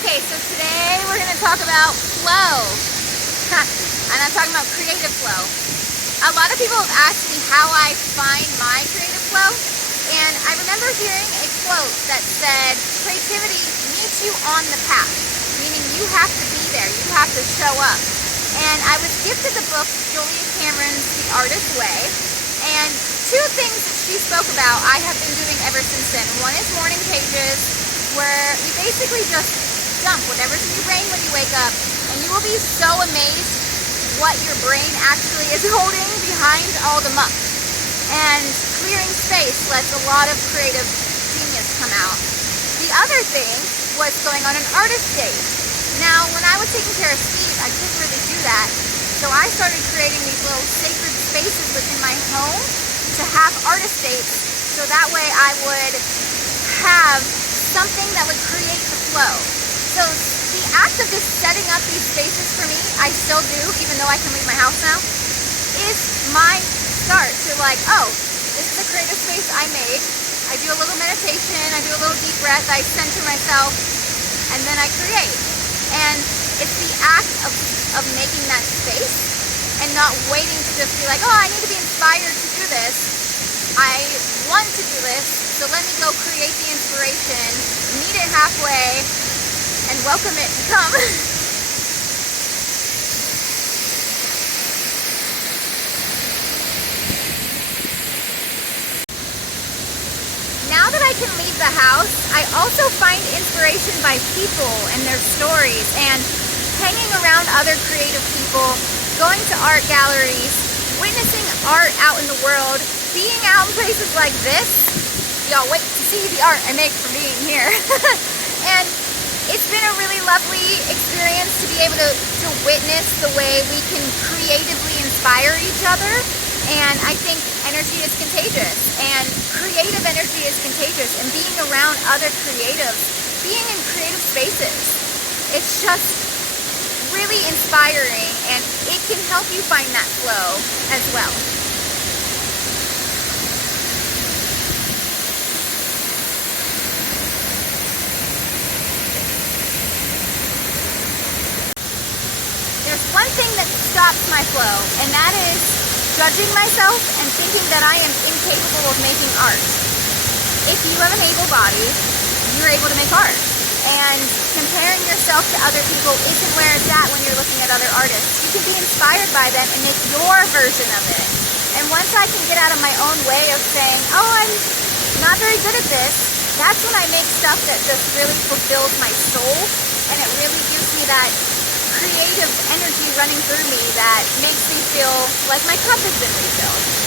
Okay, so today we're going to talk about flow. And I'm talking about creative flow. A lot of people have asked me how I find my creative flow. And I remember hearing a quote that said, creativity meets you on the path. Meaning you have to be there. You have to show up. And I was gifted the book Julia Cameron's The Artist's Way. And two things that she spoke about I have been doing ever since then. One is morning pages, where you basically just dump whatever's in your brain when you wake up, and you will be so amazed what your brain actually is holding behind all the muck. And clearing space lets a lot of creative genius come out. The other thing was going on an artist date. Now, when I was taking care of Steve, I couldn't really do that, so I started creating these little sacred spaces within my home to have artist dates, so that way I would have something that would create the flow. So the act of just setting up these spaces for me, I still do, even though I can leave my house now, is my start to like, oh, this is a creative space I made. I do a little meditation, I do a little deep breath, I center myself, and then I create. And it's the act of making that space and not waiting to just be like, oh, I need to be inspired to do this. I want to do this, so let me go create the inspiration, meet it halfway, and welcome it to come. Now that I can leave the house, I also find inspiration by people and their stories, and hanging around other creative people, going to art galleries, witnessing art out in the world, being out in places like this. Y'all wait to see the art I make from being here. And it's been a really lovely experience to be able to witness the way we can creatively inspire each other. And I think energy is contagious, and creative energy is contagious, and being around other creatives, being in creative spaces, it's just really inspiring, and it can help you find that flow as well. There's one thing that stops my flow, and that is judging myself and thinking that I am incapable of making art. If you have an able body, you're able to make art. And comparing yourself to other people isn't where it's at when you're looking at other artists. You can be inspired by them and make your version of it. And once I can get out of my own way of saying, oh, I'm not very good at this, that's when I make stuff that just really fulfills my soul, and it really gives me that creative energy running through me that makes me feel like my cup has been refilled.